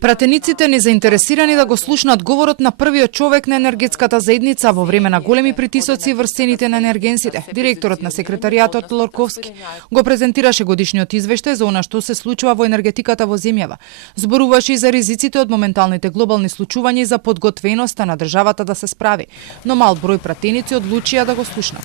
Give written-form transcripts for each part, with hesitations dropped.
Пратениците не заинтересирани да го слушнат говорот на првиот човек на енергетската заедница во време на големи притисоци врз цените на енергенсите. Директорот на секретаријатот Лорковски го презентираше годишниот извештај за она што се случува во енергетиката во земјава. Зборуваше и за ризиците од моменталните глобални случувања и за подготвеноста на државата да се справи, но мал број пратеници одлучија да го слушнат.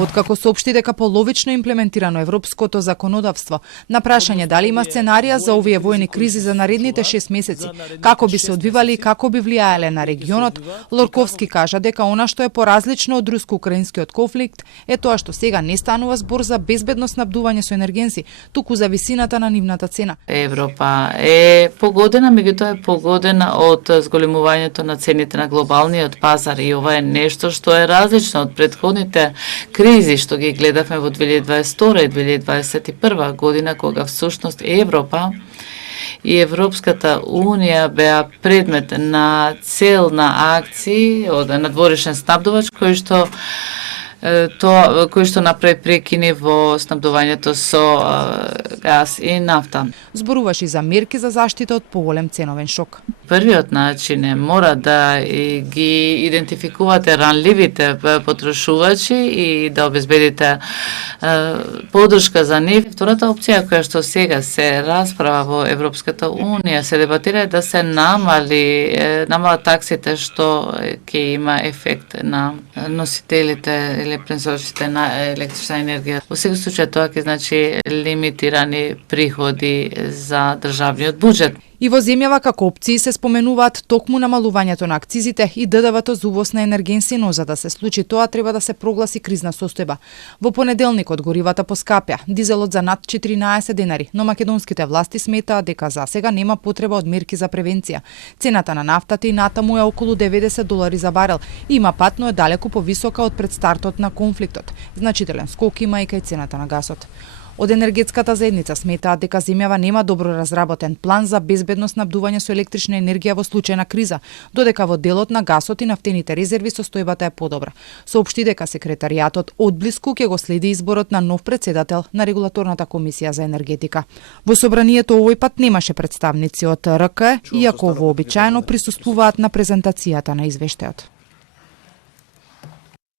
Откако соопшти дека половично имплементирано европското законодавство, на прашање дали има сценарија за овие воени кризи за наредните 6 месеци, како би се одвивали и како би влијаеле на регионот, Лорковски кажа дека она што е поразлично од руско-украинскиот конфликт е тоа што сега не станува збор за безбедно снабдување со енергенси, туку за висината на нивната цена. Европа е погодена, меѓутоа е погодена од зголемувањето на цените на глобалниот пазар и ова е нешто што е различно од претходните кризи што ги гледавме во 2022 и 2021 година, кога всушност Европа и Европската Унија беа предмет на цел на акции од надворешен снабдувач кој што направи прекини во снабдувањето со газ и нафта. Зборуваше за мерки за заштита од поголем ценовен шок. Првиот начин е мора да ги идентификувате ранливите потрошувачи и да обезбедите поддршка за нив. Втората опција која што сега се расправа во Европската Унија се дебатира е да се намалат таксите што ќе има ефект на носителите или преносачите на електрична енергија. Во секој случај тоа ќе значи лимитирани приходи за државниот буџет. И во земјава како опции се споменуваат токму намалувањето на акцизите и ДДВ-то за увоз на енергенси, но за да се случи тоа треба да се прогласи кризна состојба. Во понеделникот горивата поскапја, дизелот за над 14 денари, но македонските власти сметаат дека за сега нема потреба од мерки за превенција. Цената на нафтата и натаму е околу $90 за барел и има пат, но е далеку повисока од пред стартот на конфликтот. Значителен скок има и кај цената на газот. Од енергетската заедница сметаат дека земјава нема добро разработен план за безбедно снабдување со електрична енергија во случај на криза, додека во делот на гасот и нафтените резерви состојбата е подобра. Соопшти дека секретаријатот одблиску ќе го следи изборот на нов претседател на регулаторната комисија за енергетика. Во собранието овој пат немаше представници од РК, иако вообичаено присуствуваат на презентацијата на извештајот.